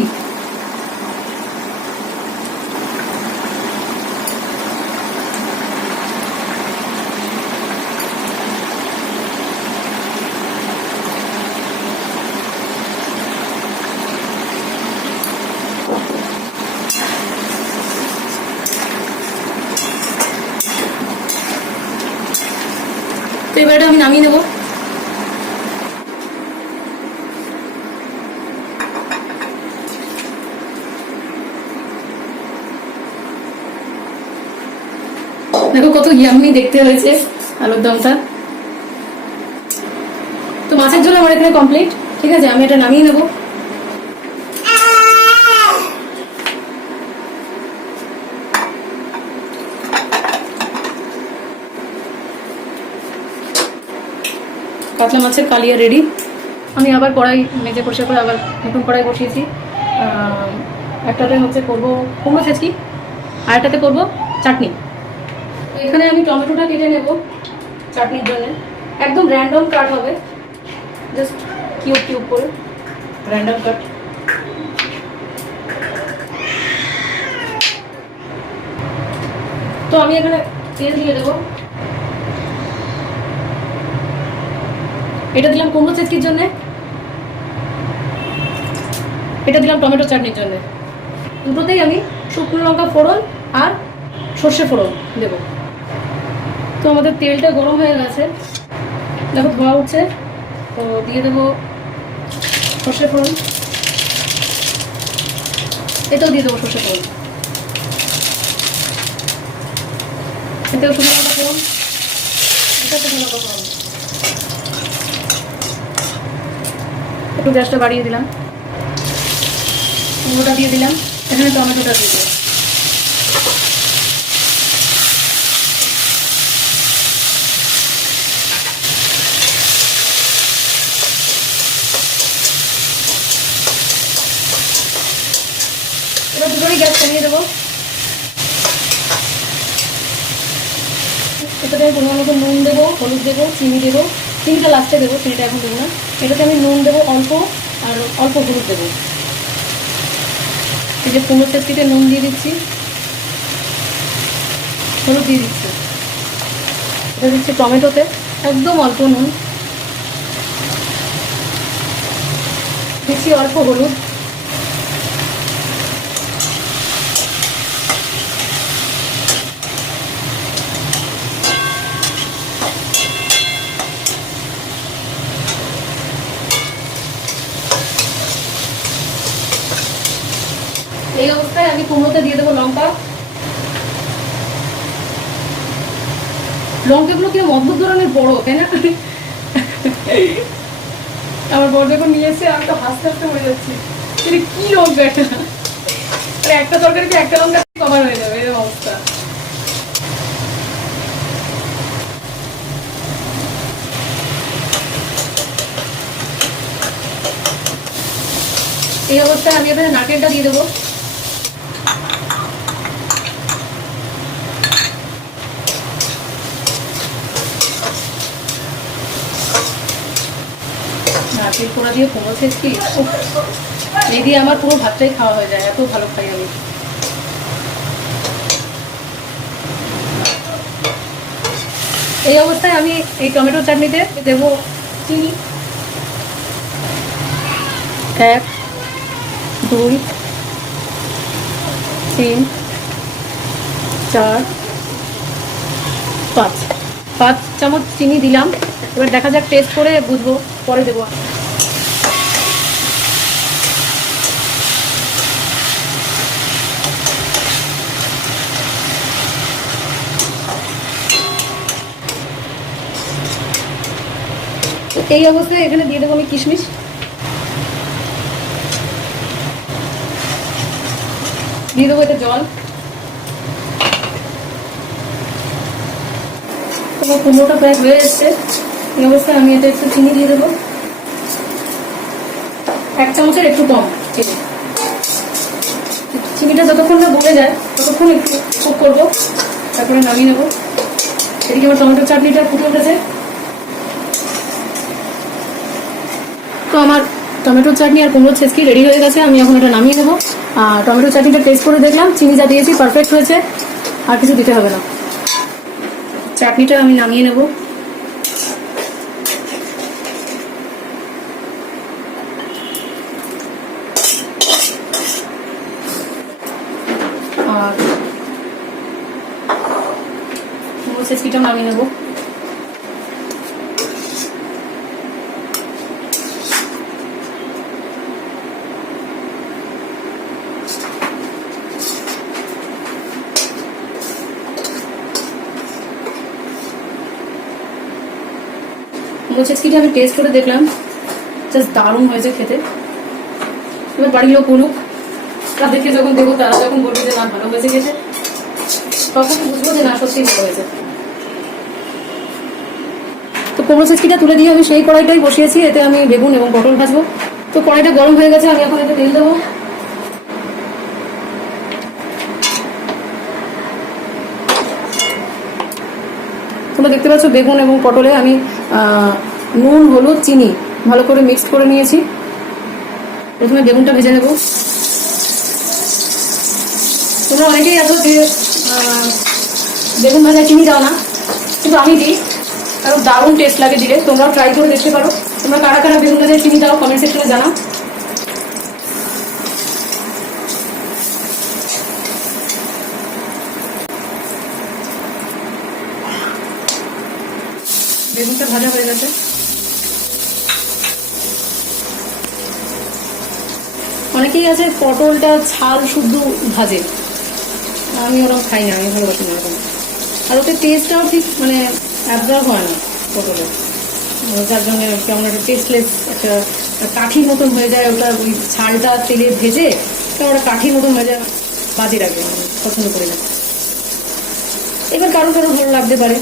তো এবার এটা আমি নামিয়ে নেবো। দেখো কত ইয়াম্মি দেখতে হয়েছে আলুর দমটা। তো মাছের ঝোল আমার এখানে কমপ্লিট। ঠিক আছে, আমি এটা নামিয়ে নেবো। কাতলা মাছের কালিয়া রেডি। আমি আবার কড়াই মেজে পরিষ্কার করে আবার নতুন কড়াই বসিয়েছি। একটাতে হচ্ছে করবো কুমড়ো ছেঁচকি, আর একটাতে করবো চাটনি। তো এখানে আমি টমেটোটা কেটে নেব চাটনির জন্য। একদম র্যান্ডম কাট হবে, জাস্ট কিউব কিউব করে র্যান্ডম কাট। তো আমি এখানে তেল দিয়ে দেবো। এটা দিলাম কুমড়ো ছেঁচকির জন্য, এটা দিলাম টমেটো চাটনির জন্য। দুটোতেই আমি শুকনো লঙ্কা ফোড়ন আর সর্ষে ফোড়ন দেব। তো আমাদের তেলটা গরম হয়ে গেছে, দেখো ধোয়া উঠছে। তো দিয়ে দেবো সর্ষে ফোড়ন, এটাও দিয়ে দেবো সর্ষে ফোড়ন, এটাও শুকনো লঙ্কা ফোড়ন, এটাও শুকনো লঙ্কা ফোড়ন। একটু গ্যাসটা বাড়িয়ে দিলাম, কুমড়োটা দিয়ে দিলাম, এখানে টমেটোটা দিয়ে দিলাম। এবার দুটোরই গ্যাস কমিয়ে দেবো। এটাতে আমি পরিমাণ মতো নুন দেবো, হলুদ দেবো, চিনি দেবো। চিনিটা লাস্টে দেবো, চিনিটা এখন দেবো না। এটাতে আমি নুন দেবো অল্প, আর অল্প হলুদ দেবো। এই যে কুমড়ো ছেঁচকিতে নুন দিয়ে দিচ্ছি, হলুদ দিয়ে দিচ্ছি। এটা দিচ্ছি টমেটোতে, একদম অল্প নুন দিচ্ছি, অল্প হলুদ। এই অবস্থায় আমি কুমড়োতে দিয়ে দেবো লঙ্কা। লঙ্কাগুলো কি অদ্ভুত ধরনের বড়, তাই না? আমার বড় যখন নিয়ে এসে আমি তো হাসতে হাসতে মরে যাচ্ছি, এটা কি লঙ্কা? একটা তরকারিতে একটা লঙ্কা কভার হয়ে যাবে, এরকম অবস্থা। এই অবস্থায় আমি এখানে নারকেলটা দিয়ে দেবো। নারকেল কোড়া দিয়ে কুমড়ো ছেঁচকি, এই দিয়ে আমার পুরো ভাতটাই খাওয়া হয়ে যায়, এত ভালো খাই আমি। এই অবস্থায় আমি এই টমেটো চাটনিতে দেবো চিনি। 1 2 3 4 5 চামচ চিনি দিলাম। এবার দেখা যাক, টেস্ট করে বুঝবো, পরে দেবো। এই অবস্থায় এখানে দিয়ে দেবো আমি কিশমিশ। দিয়ে দেবো এটা জল। তোমার কুমড়োটা প্রায় হয়ে এসছে, এই অবস্থায় আমি এটা একটু চিনি দিয়ে দেবো, 1 চামচের একটু কম চিনি। চিনিটা যতক্ষণ না গলে যায় ততক্ষণ একটু কুক করবো, তারপরে নামিয়ে নেবো। এদিকে আমার টমেটোর চাটনিটা ফুটে উঠেছে। তো আমার টমেটোর চাটনি আর কুমড়োর ছেঁচকি রেডি হয়ে গেছে, আমি এখন এটা নামিয়ে নেবো। আর টমেটোর চাটনিটা টেস্ট করে দেখলাম, চিনি যা দিয়েছি পারফেক্ট হয়েছে, আর কিছু দিতে হবে না। চাটনিটা আমি নামিয়ে নেব। আর কুমড়োর ছেঁচকিটাও নামিয়ে নেব। কুমড়ো ছেঁচকিটা আমি টেস্ট করে দেখলাম, জাস্ট দারুণ হয়েছে খেতে। এবার বাড়ির লোক বলুক, তাদেরকে যখন দেবো তারা যখন বলবে যে না ভালো হয়েছে খেতে, তখন বুঝবো যে না সত্যি ভালো হয়েছে। তো কুমড়ো ছেঁচকিটা তুলে দিয়ে আমি সেই কড়াইটাই বসিয়েছি, এতে আমি বেগুন এবং পটল ভাজবো। তো কড়াইটা গরম হয়ে গেছে, আমি এখন এতে তেল দেবো। তোমরা দেখতে পাচ্ছ বেগুন এবং পটলে আমি নুন, হলুদ, চিনি ভালো করে মিক্সড করে নিয়েছি। প্রথমে বেগুনটা ভেজে নেব। তোমরা অনেকেই আছো যে বেগুন ভাজায় চিনি দাও না, কিন্তু আমি দিই, কারণ দারুণ টেস্ট লাগে দিলে। তোমরাও ট্রাই করে দেখতে পারো। তোমরা কারা কারা বেগুন ভাজায় চিনি দাও কমেন্ট সেকশনে জানাও। বেগুনটা ভাজা হয়ে গেছে। অনেকেই আছে পটলটা ছাল শুদ্ধ ভাজে, আমি ওরকম খাই না, আমি ভালোবাসি না এরকম। আর ওতে টেস্টটাও ঠিক মানে অ্যাবজর্ব হয় না পটলের, যার জন্য কেমন একটা টেস্টলেস একটা কাঠির মতন হয়ে যায়। ওটা ওই ছালটা তেলে ভেজে কেমন একটা কাঠির মতন হয়ে যায়, বাজে লাগে, আমি পছন্দ করি না। এবার কারো কারো ভালো লাগতে পারে,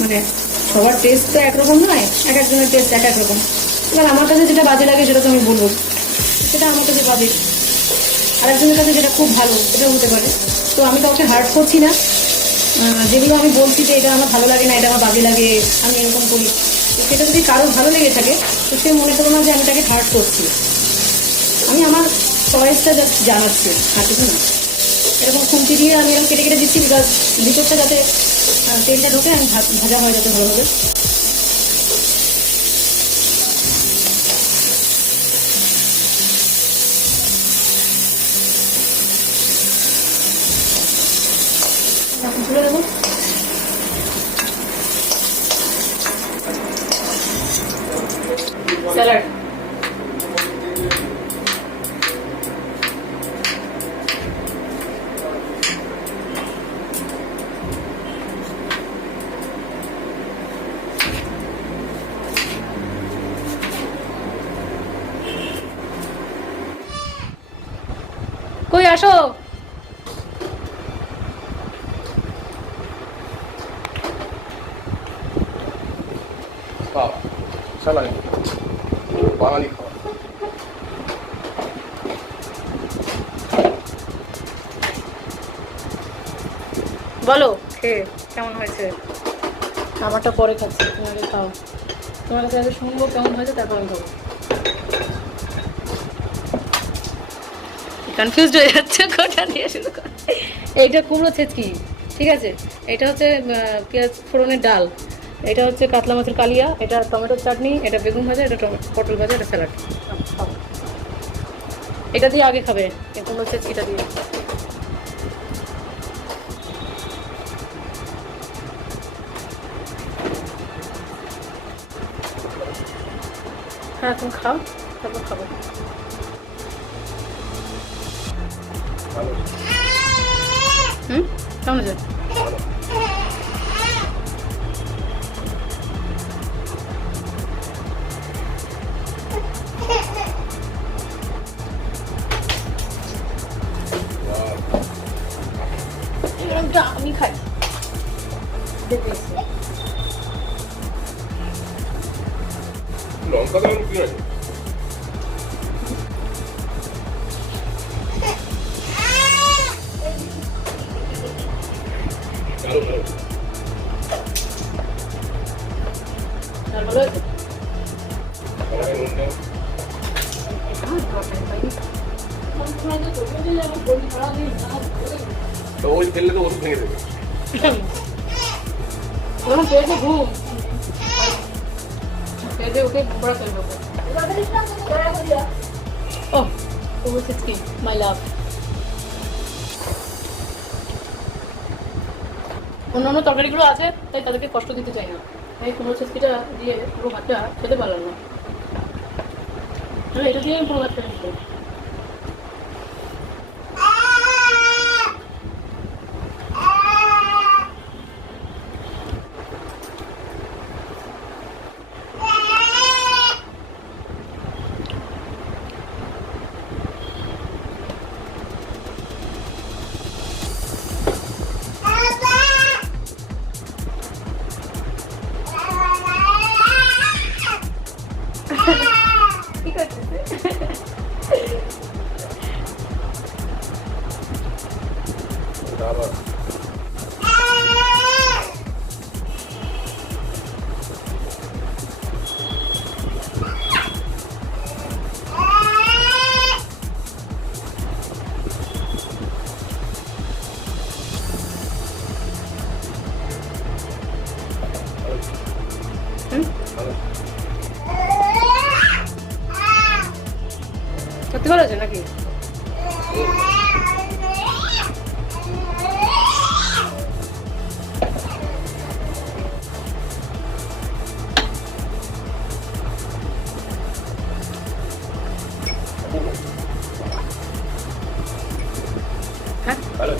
মানে সবার টেস্ট তো একরকম নয়, এক একজনের টেস্ট এক এক রকম। এবার আমার কাছে যেটা বাজে লাগে সেটা তো আমি বলবো, সেটা আমার কাছে বাজে। আর একজনের কাছে যেটা খুব ভালো সেটাও হতে পারে। তো আমি কাউকে হার্ট করছি না। যেগুলো আমি বলছি যে এটা আমার ভালো লাগে না, এটা আমার বাজে লাগে, আমি এরকম করি, তো সেটা যদি কারো ভালো লেগে থাকে তো সে মনে করো না যে আমি তাকে হার্ট করছি। আমি আমার চয়েসটা জাস্ট জানাচ্ছি, আর কিছু না। এরকম খুন্তি দিয়ে আমি এরকম কেটে কেটে দিচ্ছি, বিকজ ভিতরটা যাতে তেলটা ঢোকে, আমি ভাজা হয় যাতে ভালোভাবে। তুলে দেবো। স্যালাড কই আসো। স্যালাড বাঙালি খাওয়া। বলো খেয়ে কেমন হয়েছে। আমারটা পরে খাচ্ছি, তোমাকে খাও। তোমার কাছে আগে শুনবো কেমন হয়েছে, তারপর আমি খাবো। কনফিউজড হয়ে যাচ্ছে কোটা দিয়ে শুরু করে। এইটা কুমড়ো ছেচকি, ঠিক আছে। এটা হচ্ছে পেঁয়াজ ফোড়নের ডাল, এটা হচ্ছে কাতলা মাছের কালিয়া, এটা টমেটোর চাটনি, এটা বেগুন ভাজা, এটা পটল ভাজা, এটা স্যালাড। এটা দিয়ে আগে খাবে, কুমড়ো ছেচকিটা দিয়ে। হ্যাঁ তুমি খাও, তারপর খাবো। কেমন আছে? হয়েছে ভালো ভালো আর ভালো হয়েছে? ভালো নুন দাও তো ওই ফেললে তো ওষুধ ভেঙে দেবে যখন পেটে ঘুম পেটে ওকে বড় করে দেবো। ও হচ্ছে কি মাই লাভ। অন্যান্য তরকারিগুলো আছে তাই তাদেরকে কষ্ট দিতে চাই না। আমি কুমড়ো ছেঁচকিটা দিয়ে পুরো ভাতটা খেতে পারলাম না। এটা দিয়ে আমি পুরো ভাত খেতে দিতাম। কি করতেছে? আবার হুম? ভালো সত্যি ভালো আছে নাকি? হ্যাঁ ভালো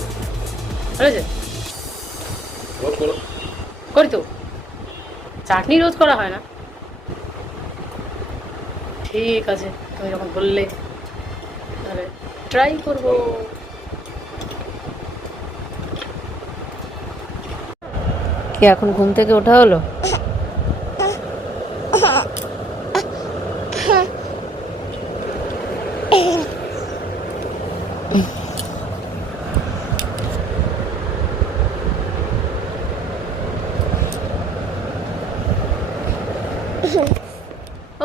ভালো আছে? রোজ করো করি তো, চাটনি রোজ করা হয় না। ঠিক আছে, তুমি যখন বললে তাহলে ট্রাই করবো। কি এখন ঘুম থেকে ওঠা হলো?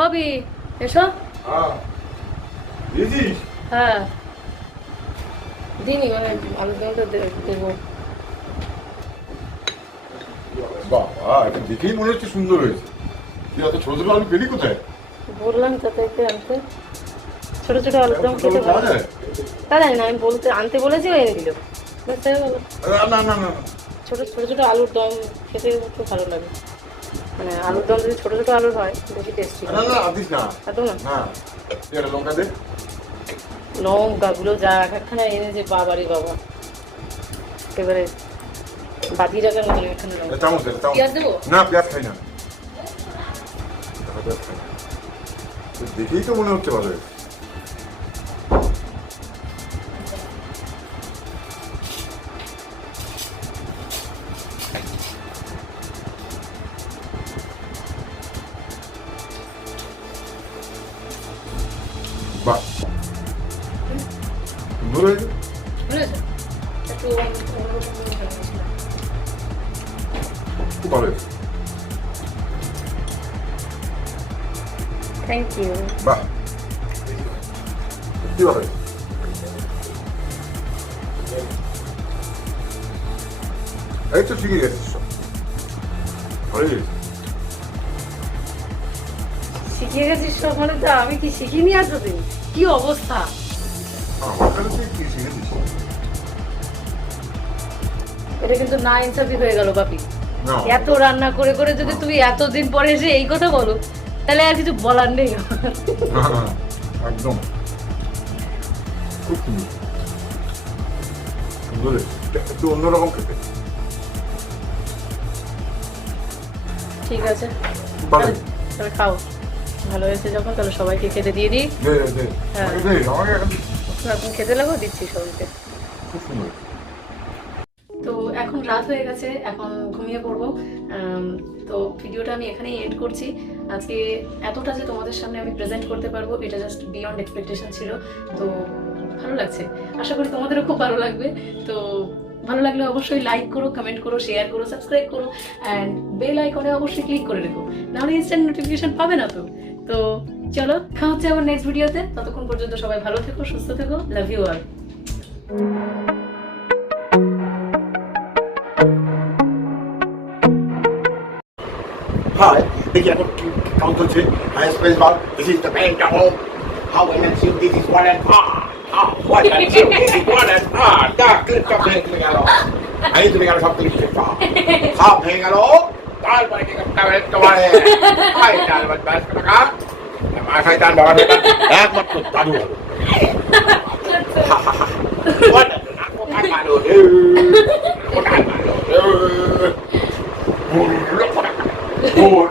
অবি এসো। হ্যাঁ দিয়েছিস হ্যাঁ দিনই মানে আলুর দমটা দেবো। বাবা এটা দেখেই মনে হচ্ছে সুন্দর হয়েছে। তুই এত ছোট ছোট আলু পেলি কোথায়? বললাম তো তাইতে আনতে, ছোট ছোট আলুর দম খেতে পাওয়া ভালো। যায়? তা জানি না, আমি বলতে আনতে বলেছি ও এনে দিল। ব্যাস হয়ে গেল। না না না ছোট ছোট ছোট আলুর দম খেতে খুব ভালো লাগে। মানে আলুর দম যদি ছোট ছোট আলুর হয় বেশি টেস্টি না না আদিস না একদম না। না তুই একটা লঙ্কা দে। লঙ্কাগুলো যা এক একখানা এনেছে বাবারই বাবা, একেবারে বাদি রাখার মতন একখানা লঙ্কা। চামচ দে চামচ। পেঁয়াজ দেবো? না পেঁয়াজ খাই না। পেঁয়াজ খাই না। তো দেখেই তো মনে হচ্ছে ভালো হয়েছে। বাহ সুন্দর হয়েছে। বুঝেছো? একটু অন্যরকম করে বানিয়েছিলাম। খুব ভালো হয়েছে। Thank you. বাহ সত্যি ভালো হয়েছে। এই তো শিখে গেছিস সব। ভালোই হয়েছে। শিখিয়ে গেছিস সব মানে তো আমি কি শিখিনি এতদিন? কি অবস্থা! আমার কাছে তুই কি শিখেছিস? এটা কিন্তু না ইনসাফি হয়ে গেল বাপি। না এত রান্না করে করে যদি তুমি এতদিন পরে এসে এই কথা বলো তাহলে আর কিছু বলার নেই আমার। না, না, একদম খুব সুন্দর সুন্দর হয়েছে। একটু অন্যরকম খেতে ঠিক আছে, খুব ভালো তাহলে তাহলে খাও। ভালো হয়েছে যখন তাহলে সবাইকে খেতে দিয়ে দিই। দে দে দে হ্যাঁ। আমাকে দে আমাকে এখন এখন খেতে লাগো, দিচ্ছি সবাইকে। খুব সুন্দর হয়েছে। তো এখন রাত হয়ে গেছে, এখন ঘুমিয়ে পড়বো। তো ভিডিওটা আমি এখানেই এন্ড করছি। আজকে এতটা যে তোমাদের সামনে আমি প্রেজেন্ট করতে পারবো এটা জাস্ট বিয়ন্ড এক্সপেকটেশন ছিল। তো ভালো লাগছে, আশা করি তোমাদেরও খুব ভালো লাগবে। তো ভালো লাগলে অবশ্যই লাইক করো, কমেন্ট করো, শেয়ার করো, সাবস্ক্রাইব করো অ্যান্ড বেল আইকনে অবশ্যই ক্লিক করে রেখো, নাহলে ইনস্ট্যান্ট নোটিফিকেশন পাবে না। তো চলো, দেখা হচ্ছে আবার নেক্সট ভিডিওতে। ততক্ষণ পর্যন্ত সবাই ভালো থেকো, সুস্থ থেকো, লাভ ইউ অল। Hi, দেখি এখন কাউন্ট হচ্ছে hi space bar this is the bank double how when and সিউ this is one and one and সিউ this is one and the click of ভেঙে গেল এই তুমি গেল সব ক্লিক সব ভেঙে গেল তারপরে কি করতে হবে তোমার হাই ডাল বাস টাকা মাথায় টান বাবা একমাত্র দাদু হবে কোথায় মারো কোথায় মারো Oh,